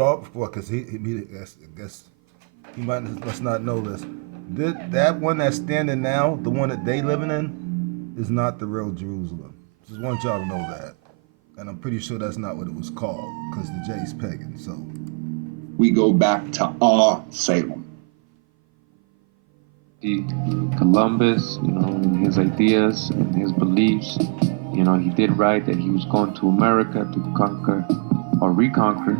hold on, because I guess he must not know this. That one that's standing now, the one that they living in, is not the real Jerusalem. Just want y'all to know that. And I'm pretty sure that's not what it was called, because the J's pagan. So we go back to our Salem. Columbus, and his ideas and his beliefs, he did write that he was going to America to conquer or reconquer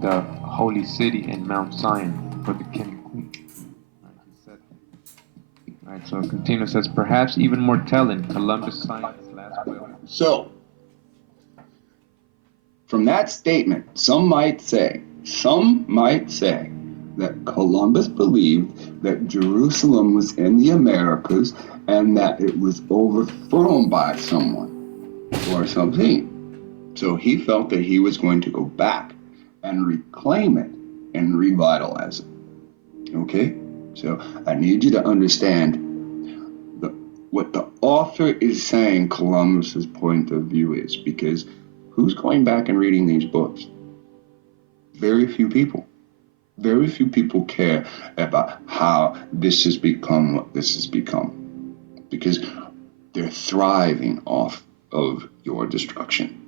the holy city in Mount Zion for the king and queen. Right, he said that. Right, so it continues, says, perhaps even more telling, Columbus signed his last will. So, from that statement, some might say that Columbus believed that Jerusalem was in the Americas and that it was overthrown by someone or something. So he felt that he was going to go back and reclaim it and revitalize it. Okay? So I need you to understand what the author is saying Columbus's point of view is, because who's going back and reading these books? Very few people. Very few people care about how this has become what this has become, because they're thriving off of your destruction.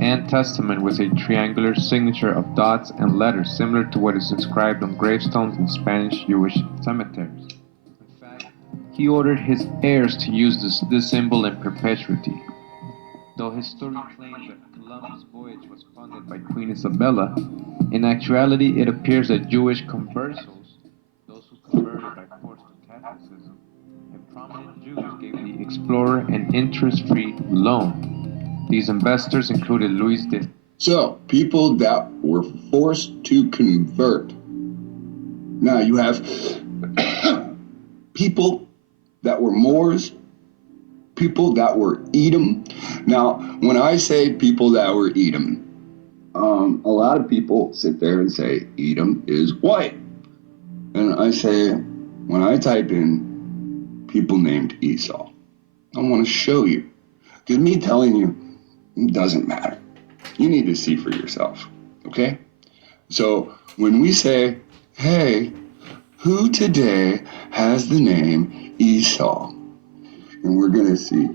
And Testament was a triangular signature of dots and letters similar to what is inscribed on gravestones in Spanish Jewish cemeteries. In fact, he ordered his heirs to use this symbol in perpetuity. Though his story claims that Columbus' voyage was funded by Queen Isabella, in actuality it appears that Jewish conversos, those who converted by force to Catholicism, and prominent Jews gave the explorer an interest-free loan. These investors included Louis de... So, people that were forced to convert. Now you have people that were Moors, people that were Edom. Now, when I say people that were Edom, a lot of people sit there and say Edom is white. And I say, when I type in people named Esau, I want to show you. Because me telling you doesn't matter. You need to see for yourself, okay? So when we say, hey, who today has the name Esau? And we're going to see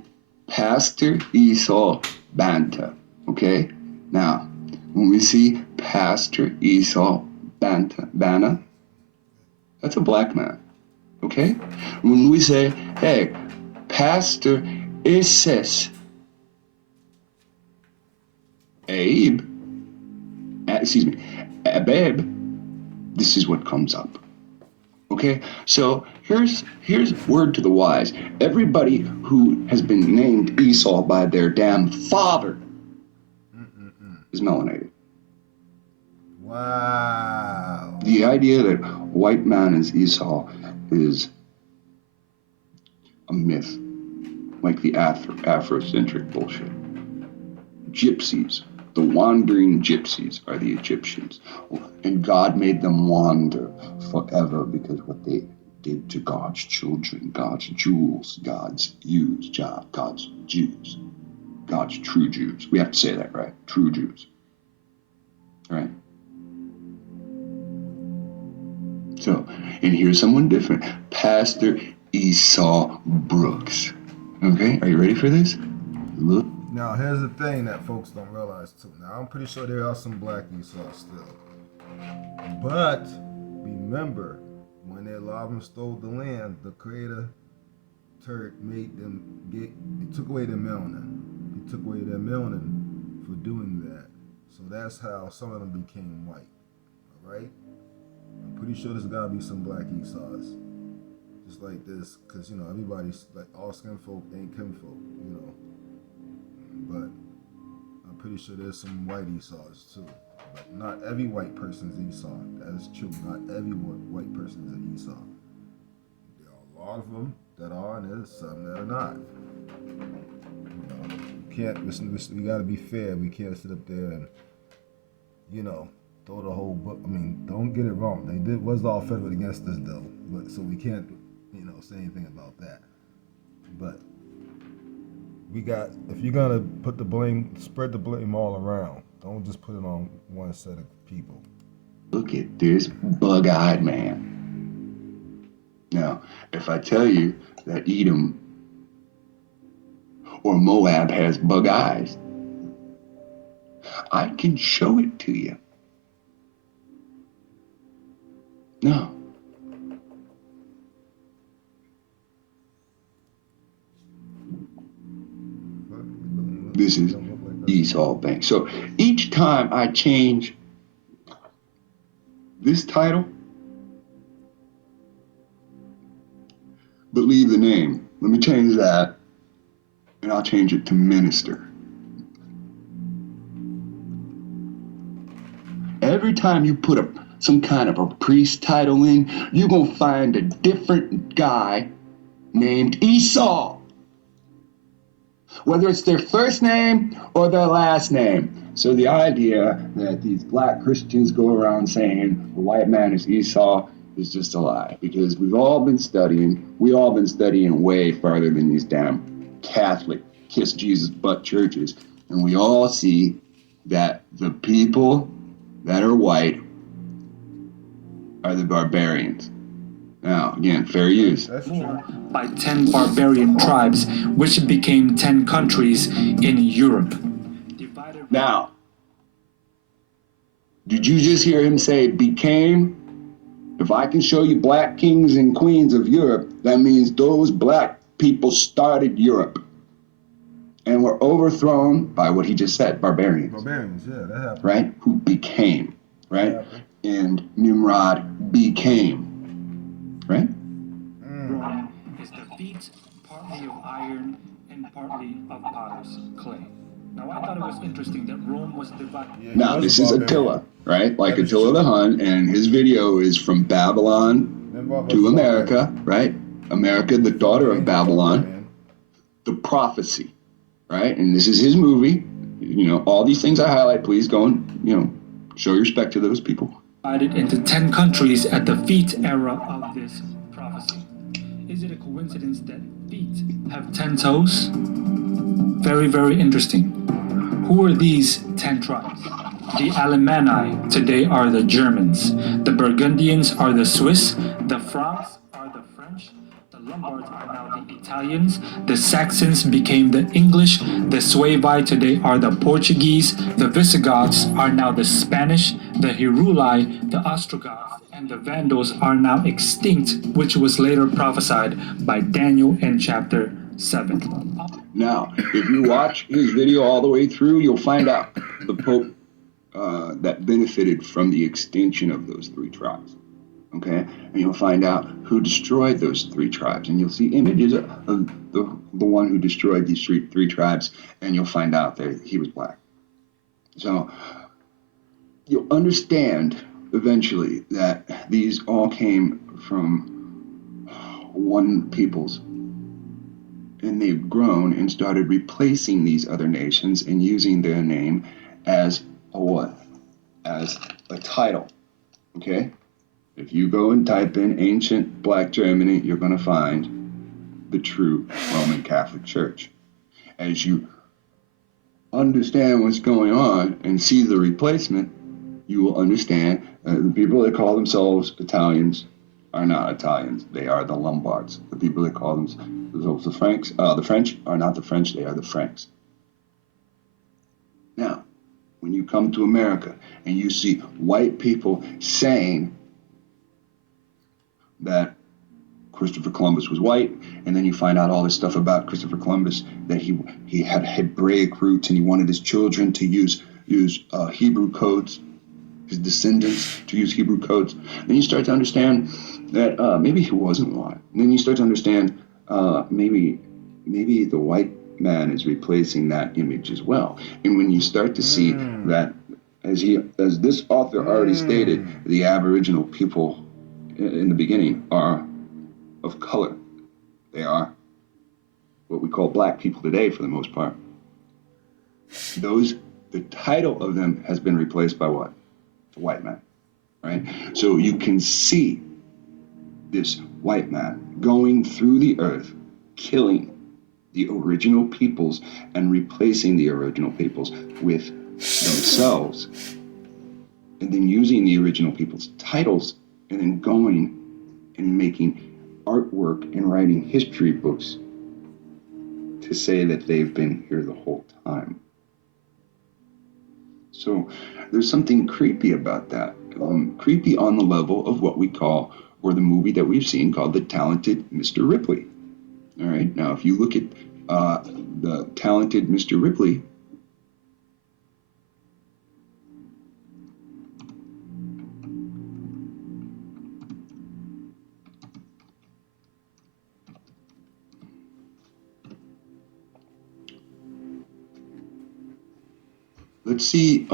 Pastor Esau Banta, okay? Now, when we see Pastor Esau Bana, that's a black man, okay? When we say, hey, Pastor Isis Abib, this is what comes up. Okay, so here's word to the wise. Everybody who has been named Esau by their damn father is melanated. wow. The idea that white man is Esau is a myth, like the Afrocentric bullshit. Gypsies, the wandering gypsies are the Egyptians, and God made them wander forever because what they did to God's children, God's jewels, God's Jews, God's Jews, God's true Jews. We have to say that, right? True Jews. Right? So, and here's someone different. Pastor Esau Brooks. Okay, are you ready for this? Look. Now, here's the thing that folks don't realize too. Now, I'm pretty sure there are some black Esau still. But remember, when they allowed them stole the land, the Creator made them he took away their melanin. He took away their melanin for doing that. So that's how some of them became white. All right? I'm pretty sure there's got to be some black Esau's. Just like this, because, everybody's like, all skin folk ain't kinfolk, But I'm pretty sure there's some white Esau's too. But not every white person's Esau. That is true. Not every white person is an Esau. There are a lot of them that are, and there's some that are not. We can't listen. We got to be fair. We can't sit up there and, throw the whole book. I mean, don't get it wrong. They was all federal against us though, but so we can't, say anything about that. But we got, if you're gonna spread the blame all around, Don't just put it on one set of people. Look at this bug-eyed man. Now, if I tell you that Edom or Moab has bug eyes, I can show it to you. No. This is Esau Bank. So each time I change this title, but leave the name. Let me change that, and I'll change it to minister. Every time you put some kind of a priest title in, you're going to find a different guy named Esau. Whether it's their first name or their last name. So the idea that these black Christians go around saying the white man is Esau is just a lie, because we've all been studying way farther than these damn Catholic kiss Jesus butt churches, and we all see that the people that are white are the barbarians. Now, again, fair use. That's true. By 10 barbarian tribes, which became 10 countries in Europe. Now, did you just hear him say became? If I can show you black kings and queens of Europe, that means those black people started Europe and were overthrown by what he just said, barbarians. Barbarians, yeah, that happened. Right? Who became, right? And Nimrod became, right? Rome is the feet partly of iron and partly of potter's clay. Now I thought it was interesting that Rome was divided. Yeah, Now, he was this a is barbarian. Attila, right? Like That is Attila true. the Hun, and his video is from Babylon Nimrod was to a America, right? America, the daughter of Babylon, barbarian. the prophecy, right? And this is his movie. You know, all these things I highlight, please go and, show your respect to those people. Divided into 10 countries at the feet era of this prophecy. Is it a coincidence that feet have 10 toes? Very, very interesting. Who are these 10 tribes? The Alemanni today are the Germans. The Burgundians are the Swiss. The Franks are the French. The Lombards are now the Italians. The Saxons became the English. The Suevi today are the Portuguese. The Visigoths are now the Spanish. The Heruli, the Ostrogoths, and the Vandals are now extinct, which was later prophesied by Daniel in chapter 7. Now, if you watch his video all the way through, you'll find out the Pope that benefited from the extinction of those three tribes. Okay? And you'll find out who destroyed those three tribes. And you'll see images of the one who destroyed these three tribes, and you'll find out that he was black. So you'll understand eventually that these all came from one people's. And they've grown and started replacing these other nations and using their name as a what? As a title. Okay? If you go and type in ancient black Germany, you're going to find the true Roman Catholic Church. As you understand what's going on and see the replacement, you will understand that the people that call themselves Italians are not Italians. They are the Lombards. The people that call themselves the Franks, the French are not the French. They are the Franks. Now, when you come to America and you see white people saying that Christopher Columbus was white, and then you find out all this stuff about Christopher Columbus, that he had Hebraic roots and he wanted his children to use Hebrew codes, his descendants to use Hebrew codes. Then you start to understand that maybe he wasn't white. And then you start to understand maybe the white man is replacing that image as well. And when you start to see that, as this author already stated, the Aboriginal people in the beginning are of color. They are what we call black people today for the most part. The title of them has been replaced by what? The white man, right? So you can see this white man going through the earth, killing the original peoples and replacing the original peoples with themselves, and then using the original people's titles, and then going and making artwork and writing history books to say that they've been here the whole time. So there's something creepy about that. Creepy on the level of what we call, or the movie that we've seen called The Talented Mr. Ripley. All right, now if you look at The Talented Mr. Ripley, let's see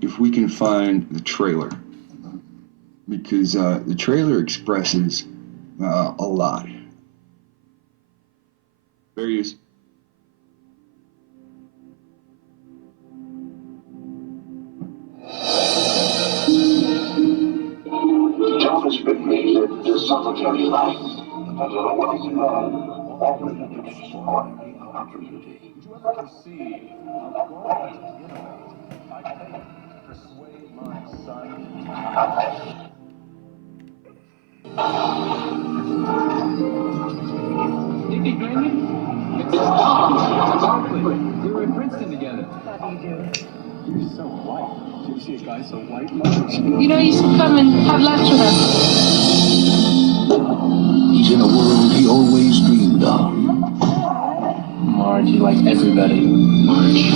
if we can find the trailer, because the trailer expresses a lot. There he is. Thomas Ripley lived a solitary life until a wise man offered him an extraordinary opportunity. Would you ever perceive how God if I take persuade my son? Dickie Grayman? It's Tom. We were in Princeton together. How do you do? You're so white. Did you see a guy so white, Marge? You know, you should come and have lunch with us. He's in a world he always dreamed of. Marge, you like everybody. Marge, you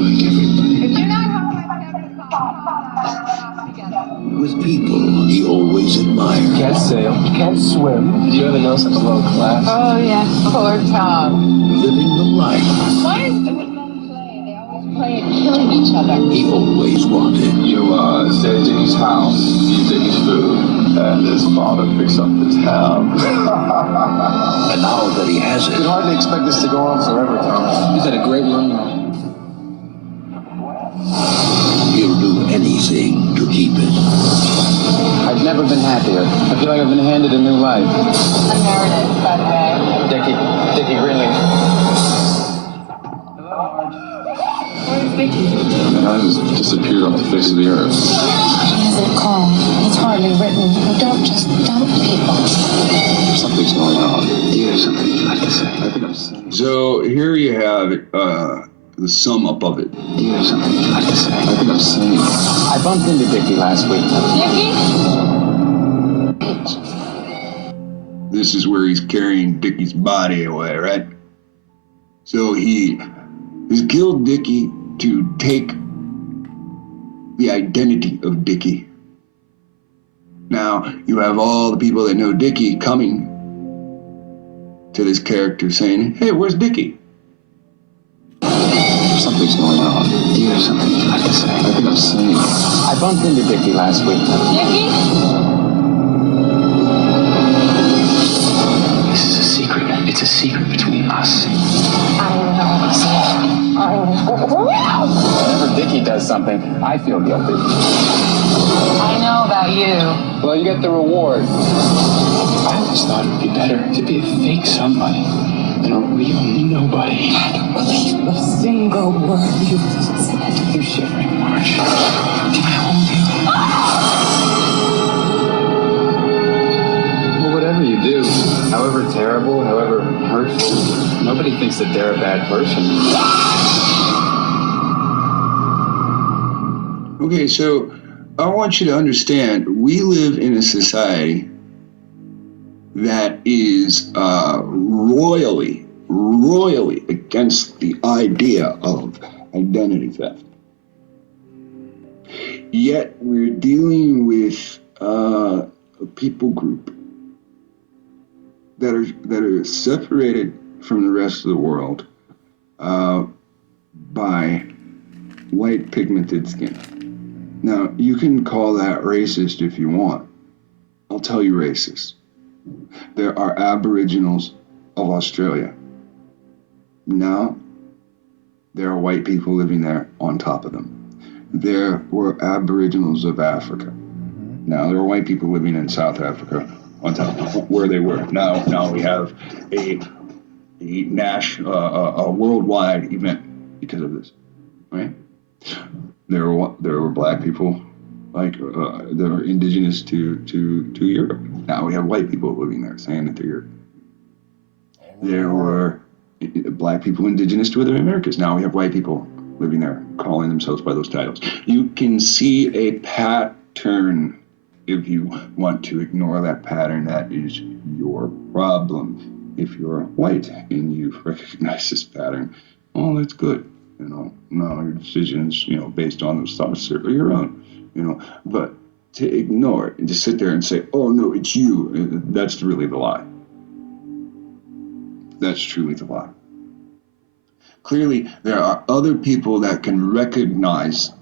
like everybody. If you're not home at 7 o'clock, together. With people he always admired. Can't sail, can't swim. Did you ever know such low class? Oh, yeah. Poor Tom. Living the life Why is it when men play, they always play at killing each other? he always wanted. You stay at Dickie's house, eat Dickie's food, and his father picks up the tab. And now that he has You can it, hardly expect this to go on forever, Tom. He's had a great run now. he'll do anything to keep it. I've never been happier. I feel like I've been handed a new life. I'm Meredith, by the way. Dickie Grayman. Where's Vicky? And I just disappeared off the face of the earth. He hasn't called. It's hardly written. You don't just dump people. Something's going on. Here's something you'd like to say. I think I'm saying. So here you have it, the sum up of it. Here's something you'd like to say. I think I'm saying. I bumped into Dickie last week. Vicky? This is where he's carrying Dickie's body away, right? So he has killed Dickie to take the identity of Dickie. Now, you have all the people that know Dickie coming to this character saying, hey, where's Dickie? Something's going on. Here's something you'd like to say. I think I'm saying. I bumped into Dickie last week. Vicky? This is a secret. It's a secret between us. I know he's here. Whenever Dickie does something, I feel guilty. I know about you. Well, you get the reward. I always thought it would be better to be a fake somebody than a real nobody. I don't believe a single word you said. You're shivering, Marge. Can I hold you? Well, whatever you do, however terrible, however hurtful, nobody thinks that they're a bad person. Okay, so I want you to understand, we live in a society that is royally against the idea of identity theft. Yet we're dealing with a people group that are separated from the rest of the world by white pigmented skin. Now, you can call that racist if you want. I'll tell you racist. There are Aboriginals of Australia. Now, there are white people living there on top of them. There were Aboriginals of Africa. Now, there are white people living in South Africa on top of where they were. Now we have a national, a worldwide event because of this. right? There were black people like that are indigenous to Europe. Now we have white people living there saying that they're Europe. There were black people indigenous to other Americas. Now we have white people living there calling themselves by those titles. You can see a pattern. If you want to ignore that pattern, that is your problem. If you're white and you recognize this pattern, oh, that's good. You know, no, your decisions, you know, based on those thoughts are your own. You know, but to ignore it and to sit there and say, oh no, it's you, that's really the lie. That's truly the lie. Clearly, there are other people that can recognize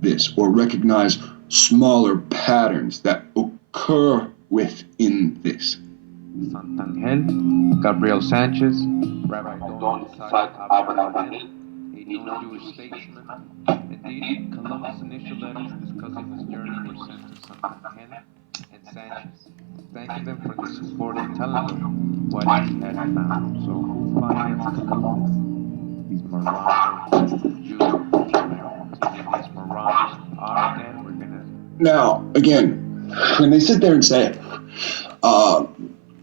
this or recognize smaller patterns that occur within this. Santangel, Gabriel Sanchez, Rabbi Don Isaac Abraham, a known Jewish statesman. Indeed, Columbus' initial letters discussing his journey were sent to Santangel and Sanchez, thanking them for the support and telling them what he had found. So who financed Columbus? These Marrano Jews. These Marranos are, again, we're gonna... Now, again, when they sit there and say,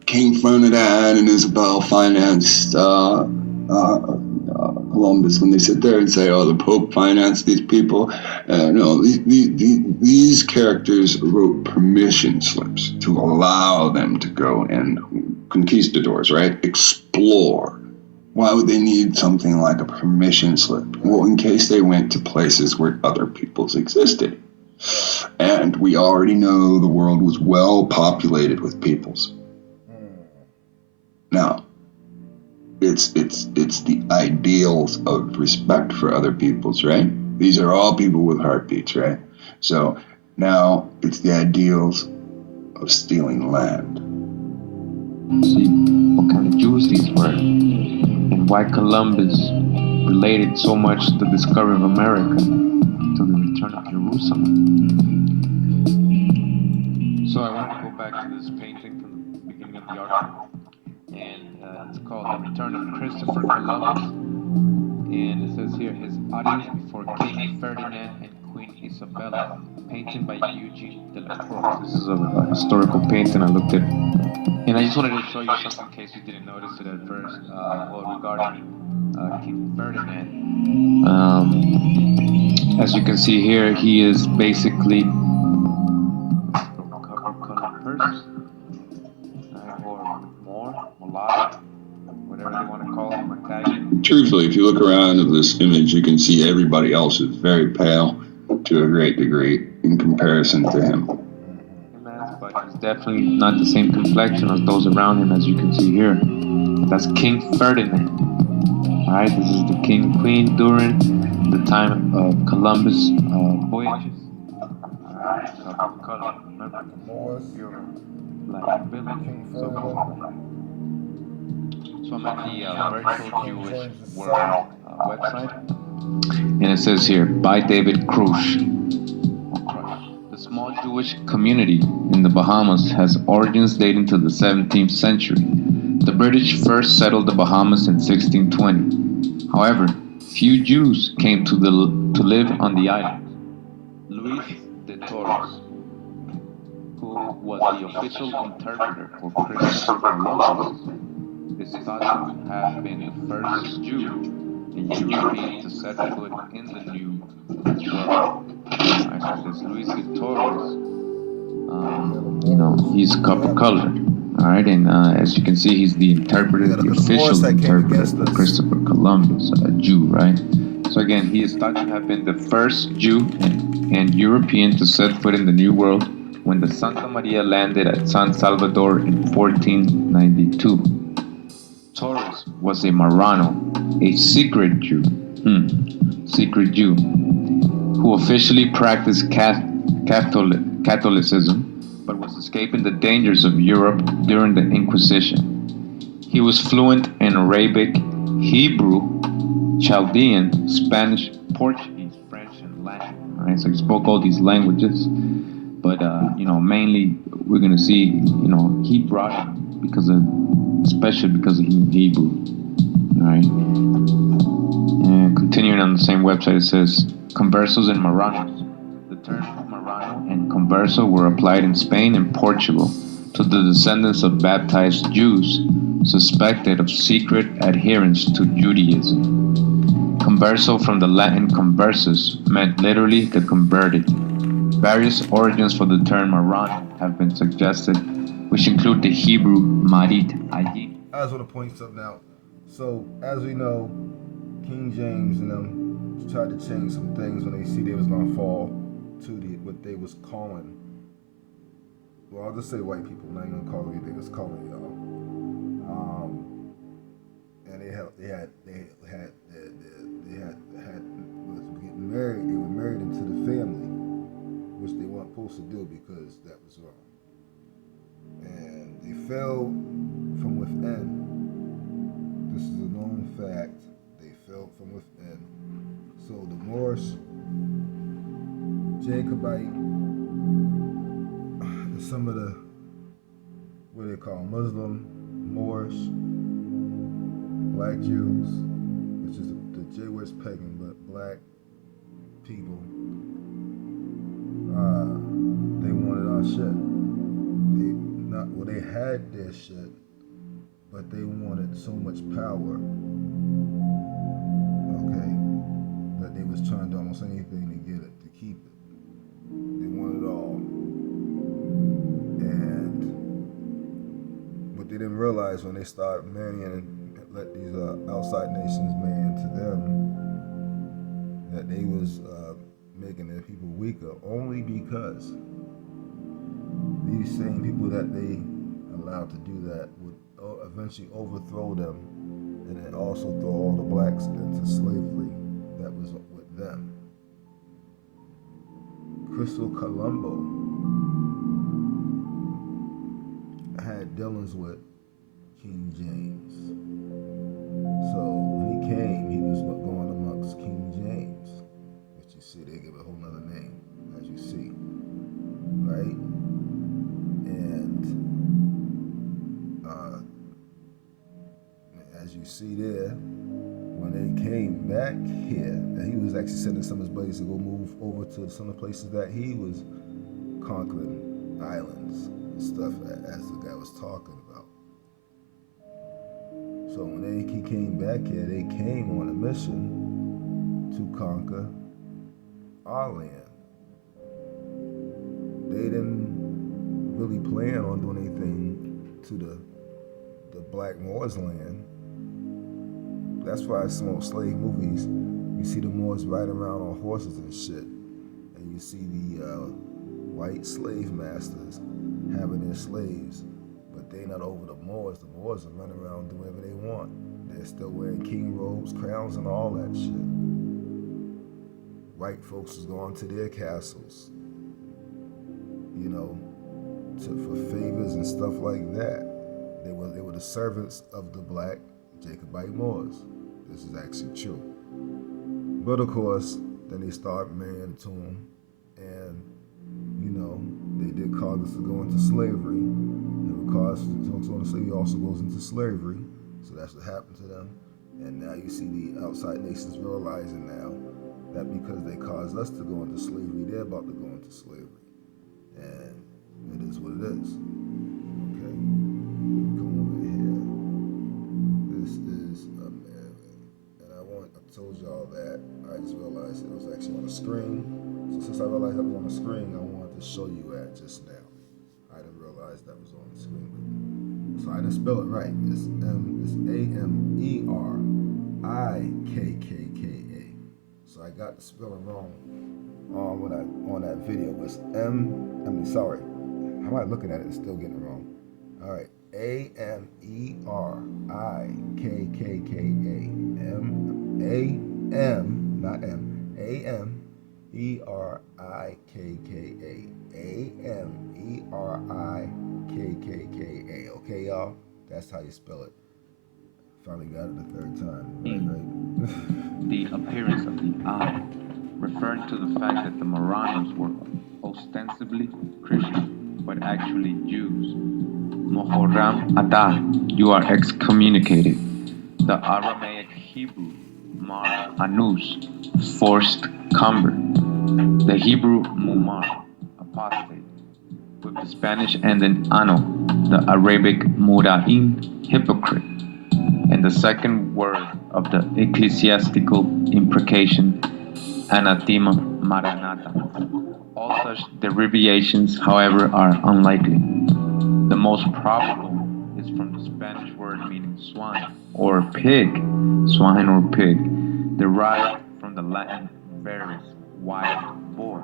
King Ferdinand and Isabel financed Columbus, when they sit there and say, oh, the Pope financed these people, no, these characters wrote permission slips to allow them to go and conquistadors, right? Explore. Why would they need something like a permission slip? Well, in case they went to places where other peoples existed. And we already know the world was well populated with peoples. Now, it's the ideals of respect for other peoples, right? These are all people with heartbeats, right? So now it's the ideals of stealing land. See what kind of Jews these were, and why Columbus related so much the discovery of America to the return of Jerusalem. So I want to go back to this painting from the beginning of the article, and it's called The Return of Christopher Columbus, and it says here, his audience before King Ferdinand and Queen Isabella, painted by Eugene de la Croix. This is a historical painting I looked at, and I just wanted to show you something in case you didn't notice it at first, regarding King Ferdinand. As you can see here, he is basically Truthfully, if you look around at this image, you can see everybody else is very pale to a great degree in comparison to him. But he's definitely not the same complexion as those around him, as you can see here. That's King Ferdinand. Alright, this is the king queen during the time of Columbus voyages. Alright, color. Remember, you're black village. So I'm at the Virtual Jewish World website, and it says here, by David Krush. The small Jewish community in the Bahamas has origins dating to the 17th century. The British first settled the Bahamas in 1620. However, few Jews came to live on the island. Luis de Torres, who was the official interpreter for Christopher Columbus, is thought to have been the first Jew and European to set foot in the New World. So this Luis de Torres, he's copper colored. Alright, and as you can see, he's the interpreter, the official interpreter for Christopher Columbus, a Jew, right? So again, he is thought to have been the first Jew and European to set foot in the New World when the Santa Maria landed at San Salvador in 1492. Torres was a Marrano, a secret Jew, who officially practiced Catholicism, but was escaping the dangers of Europe during the Inquisition. He was fluent in Arabic, Hebrew, Chaldean, Spanish, Portuguese, French, and Latin. Right? So he spoke all these languages, but mainly we're gonna see, he brought especially because he knew Hebrew. All right. And continuing on the same website, it says conversos and Marranos. The term Marrano and converso were applied in Spain and Portugal to the descendants of baptized Jews suspected of secret adherence to Judaism. Converso, from the Latin conversus, meant literally the converted. Various origins for the term Marrano have been suggested, which include the Hebrew marit, ayid. I just want to point something out. So, as we know, King James and them tried to change some things when they see they was gonna fall to what they was calling. Well, I'll just say white people. I'm not even gonna call it anything. It's calling y'all. And they had was getting married. They were married into the family, which they weren't supposed to do because that was wrong. And they fell from within. This is a known fact. They fell from within. So the Moorish, Jacobite, and some of the, what they call Muslim, Moorish, black Jews, which is the J word's pagan, but black people, they wanted our shit. They had their shit, but they wanted so much power, okay, that they was trying to do almost anything to get it, to keep it. They wanted it all. And what they didn't realize when they started marrying and let these outside nations marry into them, that they was making their people weaker, only because these same people that they allowed to do that would eventually overthrow them, and then also throw all the blacks into slavery that was with them. Crystal Colombo had dealings with King James. So when he came, he was going amongst King James, which you see they give a whole nother name, as you see, right? As you see there, when they came back here, and he was actually sending some of his buddies to go move over to some of the places that he was conquering islands and stuff, as the guy was talking about. So when he came back here, they came on a mission to conquer our land. They didn't really plan on doing anything to the Black Moors land. That's why some old slave movies, you see the Moors riding around on horses and shit, and you see the white slave masters having their slaves, but they not over the Moors. The Moors are running around doing whatever they want. They're still wearing king robes, crowns, and all that shit. White folks is going to their castles, you know, for favors and stuff like that. They were the servants of the black Jacobite Moors. This is actually true. But of course, then they started marrying to them, and you know, they did cause us to go into slavery. And because to go into slavery also goes into slavery, so that's what happened to them. And now you see the outside nations realizing now that because they caused us to go into slavery, they're about to go into slavery. And it is what it is. Okay? Come over here. This is American. And I told y'all that. I just realized it was actually on the screen. So since I realized that was on the screen, I wanted to show you that just now. I didn't realize that was on the screen. So I didn't spell it right. It's AMERIKKKA. So I got the spelling wrong on that video. It's how am I looking at it and still getting it wrong? All right, AMERIKKKA. Not M. AMERIKKA. Okay, y'all? That's how you spell it. Finally got it the third time. Right? The appearance of the eye, referring to the fact that the Marranos were ostensibly Christian, but actually Jews. Mohoram Ada, you are excommunicated. The Aramaic Hebrew Mumar Anus, forced convert, the Hebrew Mumar, apostate, with the Spanish ending ano, the Arabic Mura'in, hypocrite, and the second word of the ecclesiastical imprecation, anathema maranatha. All such derivations, however, are unlikely. The most probable is from the Spanish word meaning swine or pig, swine or pig, derived from the Latin verus, wild boar.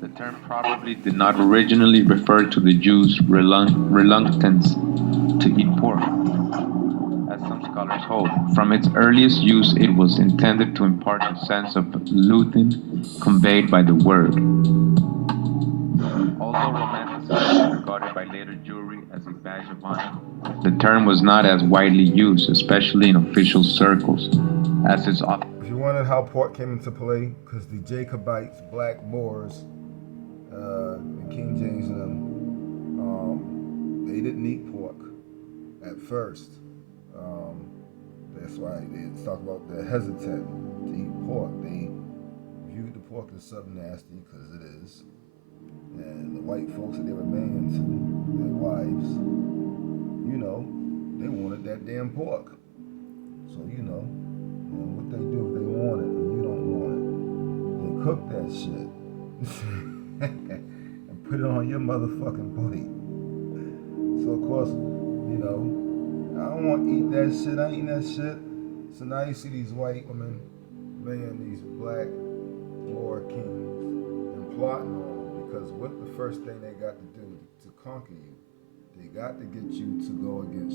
The term probably did not originally refer to the Jews' reluctance to eat pork, as some scholars hold. From its earliest use, it was intended to impart a sense of loathing conveyed by the word. Although romanticism was regarded by later Jewry as a badge of honor, the term was not as widely used, especially in official circles, as is often. If you wondered how pork came into play, because the Jacobites, black Moors, and King James and them, they didn't eat pork at first. That's why they talk about they're hesitant to eat pork. They viewed the pork as something nasty, because it is. And the white folks that they were marrying to, their wives, you know, they wanted that damn pork. So, you know what they do if they want it and you don't want it, they cook that shit and put it on your motherfucking plate. So, of course, I don't want to eat that shit. I ain't eating that shit. So now you see these white women marrying these black Moor kings and plotting on them, because what the first thing they got to do to conquer you, they got to get you to go against